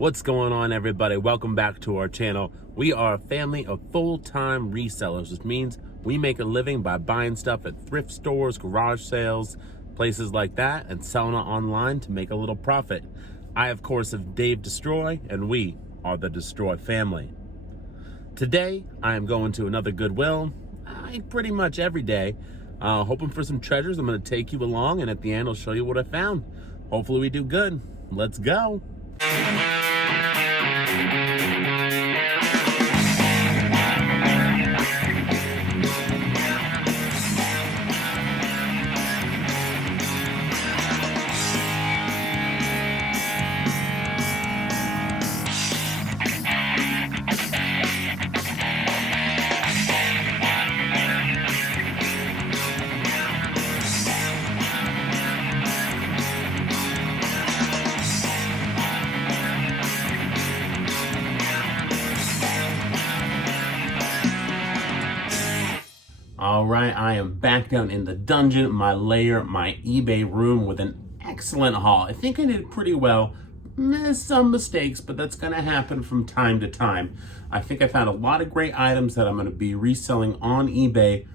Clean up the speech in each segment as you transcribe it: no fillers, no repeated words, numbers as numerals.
What's going on, everybody? Welcome back to our channel. We are a family of full-time resellers, which means we make a living by buying stuff at thrift stores, garage sales, places like that, and selling it online to make a little profit. I, of course, am Dave Destroy, and we are the Destroy family. Today, I am going to another Goodwill, pretty much every day, hoping for some treasures. I'm going to take you along, and at the end, I'll show you what I found. Hopefully we do good. Let's go. All right, I am back down in the dungeon, my lair, my eBay room with an excellent haul. I think I did pretty well. Some mistakes, but that's going to happen from time to time. I think I found a lot of great items that I'm going to be reselling on eBay,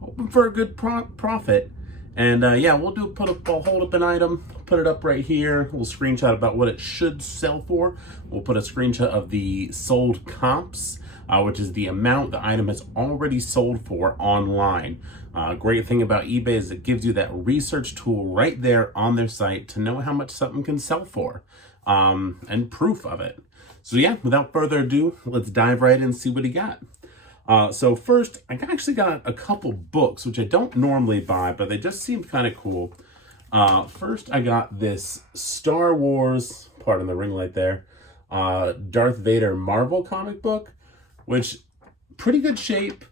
hoping for a good profit. And yeah, we'll hold up an item, put it up right here. We'll screenshot about what it should sell for. We'll put a screenshot of the sold comps, which is the amount the item has already sold for online. Great thing about eBay is it gives you that research tool right there on their site to know how much something can sell for, and proof of it. So yeah, without further ado, let's dive right in and see what he got. So first, I actually got a couple books, which I don't normally buy, but they just seemed kind of cool. First, I got this Star Wars, pardon the ring light there, Darth Vader Marvel comic book, which pretty good shape.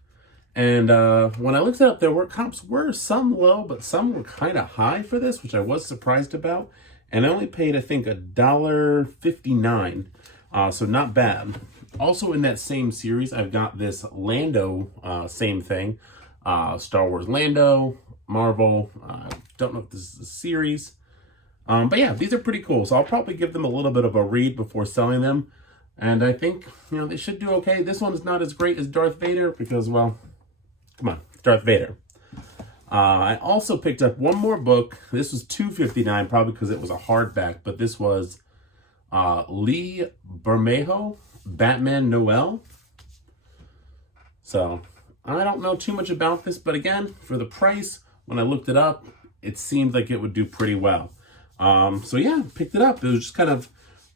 And when I looked it up, comps were some low, but some were kind of high for this, which I was surprised about. And I only paid, I think, $1.59, so not bad. Also in that same series, I've got this Lando, same thing, Star Wars Lando, Marvel. Don't know if this is a series, but yeah, these are pretty cool. So I'll probably give them a little bit of a read before selling them. And I think, they should do okay. This one's not as great as Darth Vader because, well, come on, it's Darth Vader. I also picked up one more book. This was $2.59, probably because it was a hardback, but this was Lee Bermejo, Batman Noel. So I don't know too much about this, but again, for the price, when I looked it up, it seemed like it would do pretty well. So yeah, picked it up. It was just kind of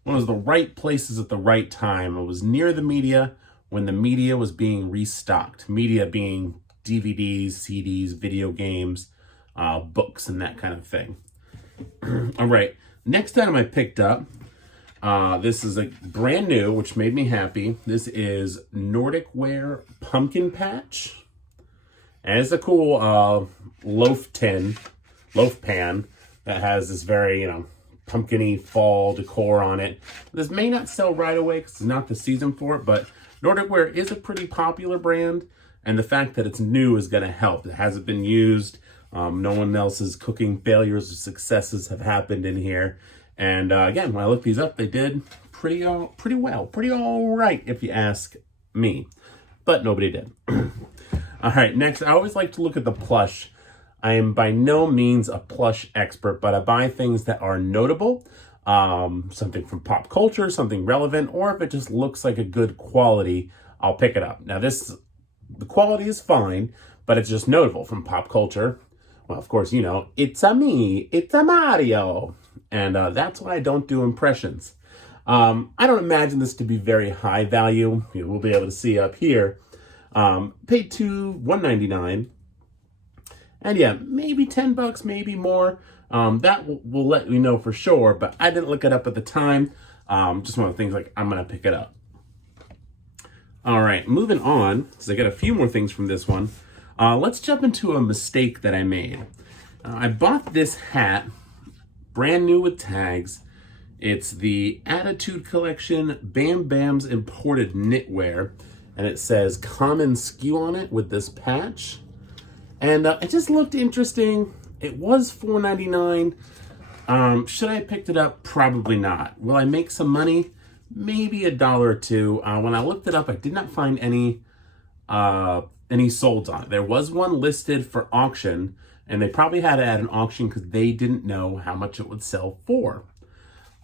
one of the right places at the right time. It was near the media when the media was being restocked. Media being DVDs, CDs, video games, books, and that kind of thing. All right, next item I picked up. This is a brand new, which made me happy. This is Nordic Wear Pumpkin Patch. And it's a cool loaf pan that has this very, pumpkin-y fall decor on it. This may not sell right away because it's not the season for it, but Nordic Wear is a pretty popular brand, and the fact that it's new is going to help. It hasn't been used. No one else's cooking failures or successes have happened in here. And again, when I looked these up, they did pretty well, pretty all right, if you ask me. But nobody did. All right, next, I always like to look at the Plush. I am by no means a Plush expert, but I buy things that are notable, something from pop culture, something relevant, or if it just looks like a good quality, I'll pick it up. Now the quality is fine, but it's just notable from pop culture. Well, of course, it's a me, it's a Mario. And that's why I don't do impressions. I don't imagine this to be very high value. We'll be able to see up here. Paid $1.99. And yeah, maybe $10, maybe more. That will let me know for sure, but I didn't look it up at the time. Just one of the things like I'm gonna pick it up. All right, moving on, because I got a few more things from this one. Let's jump into a mistake that I made. I bought this hat, brand new with tags. It's the Attitude Collection Bam Bam's Imported Knitwear, and it says Common SKU on it with this patch. And it just looked interesting. It was $4.99. Should I have picked it up? Probably not. Will I make some money? maybe $1 or $2. When I looked it up, I did not find any solds on it. There was one listed for auction, and they probably had it at an auction because they didn't know how much it would sell for.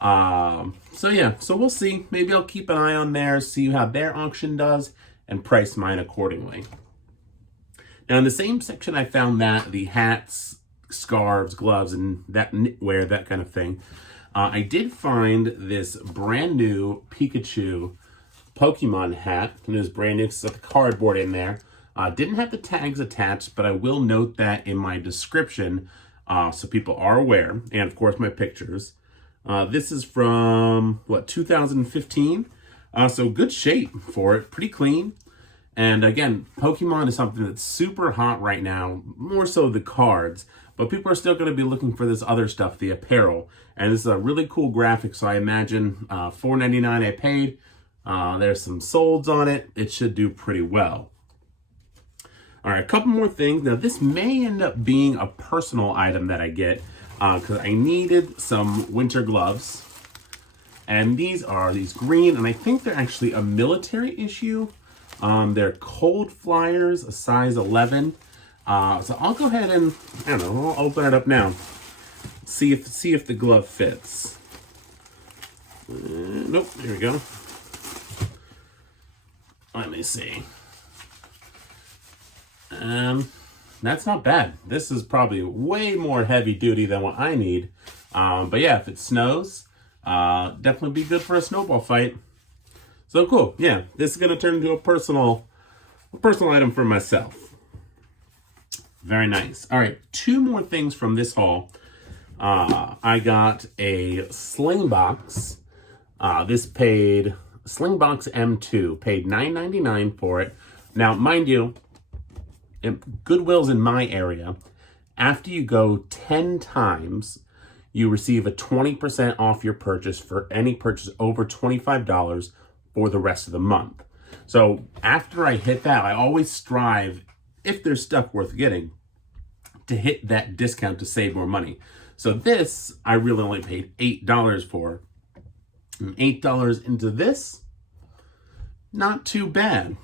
So yeah, so we'll see. Maybe I'll keep an eye on there, see how their auction does, and price mine accordingly. Now in the same section, I found that the hats, scarves, gloves, and that knitwear, that kind of thing. I did find this brand new Pikachu Pokemon hat, and it was brand new. It's like a cardboard in there. Didn't have the tags attached, but I will note that in my description, so people are aware, and of course my pictures. This is from, 2015? So good shape for it, pretty clean. And again, Pokemon is something that's super hot right now, more so the cards, but people are still going to be looking for this other stuff, the apparel. And this is a really cool graphic, so I imagine $4.99 I paid. There's some solds on it. It should do pretty well. All right, a couple more things. Now, this may end up being a personal item that I get because I needed some winter gloves. And these are these green, and I think they're actually a military issue. They're cold flyers, a size 11. So I'll go ahead and, I don't know, I'll open it up now. See if the glove fits. Nope, here we go. Let me see. That's not bad. This is probably way more heavy duty than what I need. But yeah, if it snows, definitely be good for a snowball fight. So cool. Yeah, this is going to turn into a personal item for myself. Very nice. All right, 2 more things from this haul. I got a Slingbox. This paid, Slingbox M2, paid $9.99 for it. Now, mind you, Goodwill's in my area. After you go 10 times, you receive a 20% off your purchase for any purchase over $25 for the rest of the month. So after I hit that, I always strive, if there's stuff worth getting, to hit that discount to save more money. So this, I really only paid $8 for. And $8 into this, not too bad.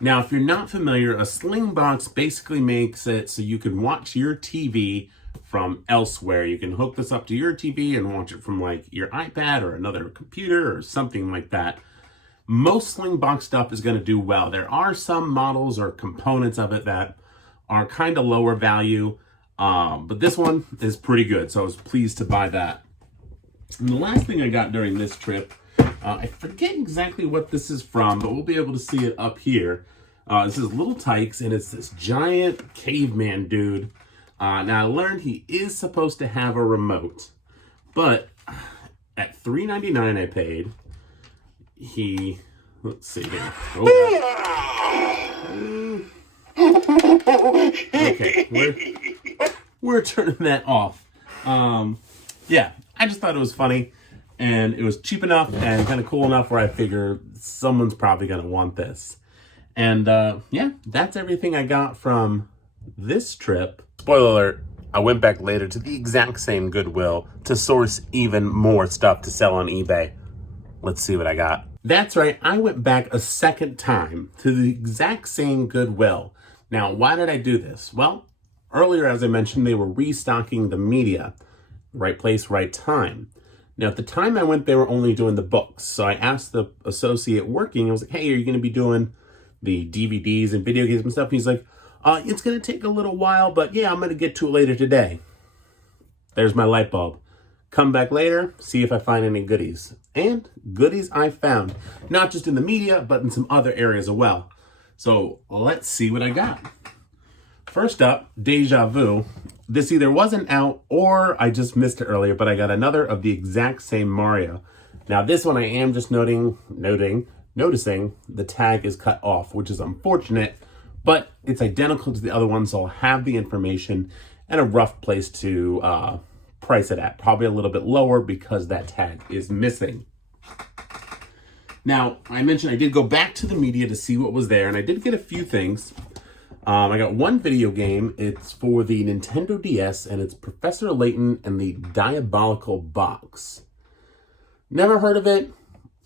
Now, if you're not familiar, a Slingbox basically makes it so you can watch your TV from elsewhere. You can hook this up to your TV and watch it from like your iPad or another computer or something like that. Most Slingbox stuff is going to do well. There are some models or components of it that are kind of lower value, but this one is pretty good, so I was pleased to buy that. And the last thing I got during this trip, I forget exactly what this is from, but we'll be able to see it up here. This is Little Tykes, and it's this giant caveman dude. Now, I learned he is supposed to have a remote, but at $3.99 I paid, let's see here. Okay, we're turning that off. Yeah, I just thought it was funny, and it was cheap enough and kind of cool enough where I figure someone's probably going to want this. And yeah, that's everything I got from this trip. Spoiler alert, I went back later to the exact same Goodwill to source even more stuff to sell on eBay. Let's see what I got. That's right, I went back a second time to the exact same Goodwill. Now, why did I do this? Well, earlier, as I mentioned, they were restocking the media. Right place, right time. Now, at the time I went, they were only doing the books. So I asked the associate working, I was like, hey, are you going to be doing the DVDs and video games and stuff? And he's like, it's going to take a little while, but yeah, I'm going to get to it later today. There's my light bulb. Come back later, see if I find any goodies. And goodies I found. Not just in the media, but in some other areas as well. So let's see what I got. First up, Deja Vu. This either wasn't out or I just missed it earlier, but I got another of the exact same Mario. Now this one I am just noticing the tag is cut off, which is unfortunate, but it's identical to the other one, so I'll have the information and a rough place to price it at. Probably a little bit lower because that tag is missing. Now, I mentioned I did go back to the media to see what was there, and I did get a few things. I got one video game. It's for the Nintendo DS, and it's Professor Layton and the Diabolical Box. Never heard of it.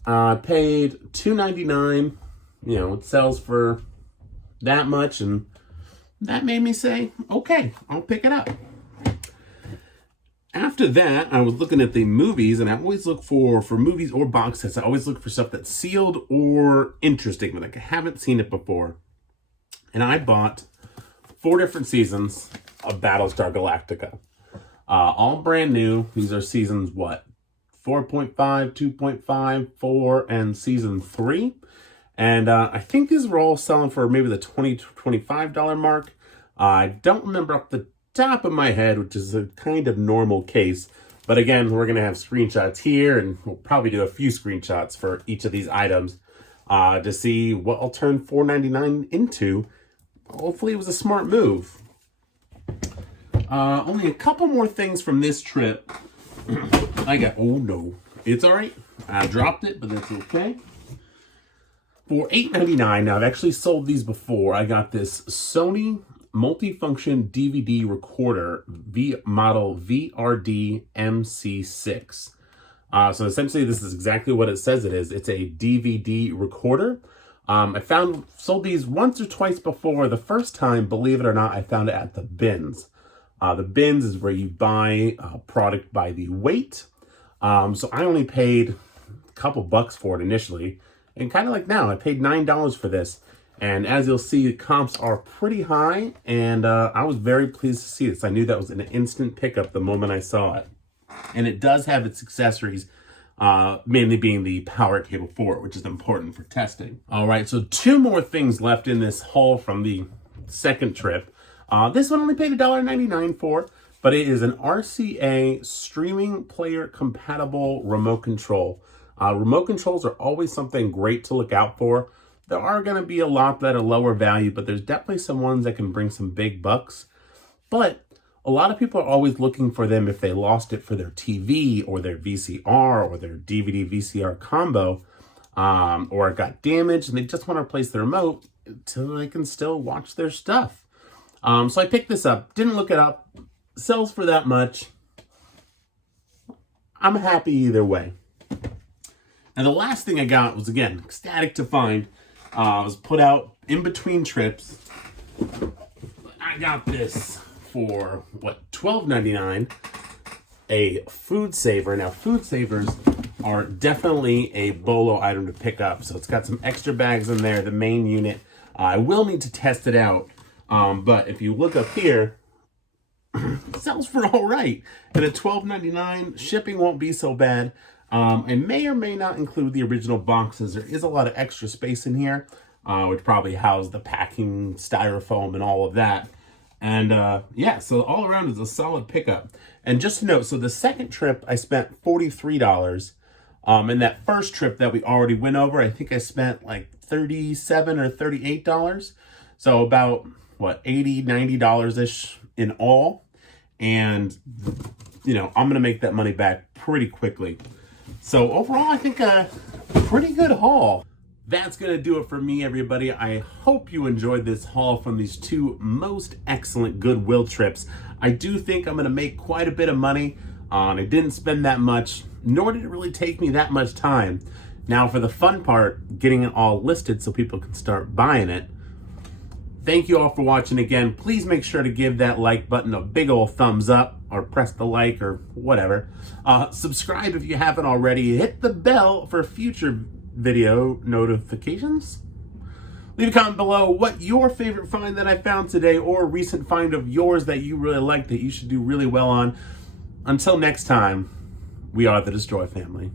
I paid $2.99. You know, it sells for that much, and that made me say, okay, I'll pick it up. After that, I was looking at the movies, and I always look for movies or box sets. I always look for stuff that's sealed or interesting, but like I haven't seen it before. And I bought 4 different seasons of Battlestar Galactica. All brand new. These are seasons, what? 4.5, 2.5, 4, and season 3. And I think these were all selling for maybe the $20 to $25 mark. I don't remember off the top of my head, which is a kind of normal case. But again, we're going to have screenshots here, and we'll probably do a few screenshots for each of these items to see what I'll turn $4.99 into. Hopefully it was a smart move. Only a couple more things from this trip. Oh no, it's all right. I dropped it, but that's okay. For $8.99, now I've actually sold these before. I got this Sony multifunction DVD recorder, model VRD MC6. So essentially this is exactly what it says it is. It's a DVD recorder. I sold these once or twice before. The first time, believe it or not, I found it at the bins. The bins is where you buy a product by the weight. So I only paid a couple bucks for it initially. And kind of like now, I paid $9 for this. And as you'll see, the comps are pretty high. And I was very pleased to see this. I knew that was an instant pickup the moment I saw it. And it does have its accessories, mainly being the power cable for it, which is important for testing. All right, so 2 more things left in this haul from the second trip. This one only paid $1.99 for, but it is an RCA streaming player compatible remote control. Remote controls are always something great to look out for. There are going to be a lot that are lower value, but there's definitely some ones that can bring some big bucks. But a lot of people are always looking for them if they lost it for their TV or their VCR or their DVD VCR combo, or it got damaged and they just want to replace the remote so they can still watch their stuff. So I picked this up, didn't look it up, sells for that much. I'm happy either way. And the last thing I got was, again, ecstatic to find. Was put out in between trips. I got this for, what, $12.99. A food saver. Now, food savers are definitely a BOLO item to pick up. So it's got some extra bags in there, the main unit. I will need to test it out. But if you look up here, it sells for all right. And at $12.99, shipping won't be so bad. I may or may not include the original boxes. There is a lot of extra space in here, which probably house the packing, styrofoam, and all of that. And yeah, so all around is a solid pickup. And just to note, so the second trip, I spent $43. And that first trip that we already went over, I think I spent like $37 or $38. So about, what, $80, $90-ish in all. And, you know, I'm going to make that money back pretty quickly. So overall, I think a pretty good haul. That's going to do it for me, everybody. I hope you enjoyed this haul from these 2 most excellent Goodwill trips. I do think I'm going to make quite a bit of money. I didn't spend that much, nor did it really take me that much time. Now for the fun part, getting it all listed so people can start buying it. Thank you all for watching again. Please make sure to give that like button a big old thumbs up, or press the like, or whatever. Subscribe if you haven't already. Hit the bell for future video notifications. Leave a comment below what your favorite find that I found today, or a recent find of yours that you really like that you should do really well on. Until next time, we are the Destroy family.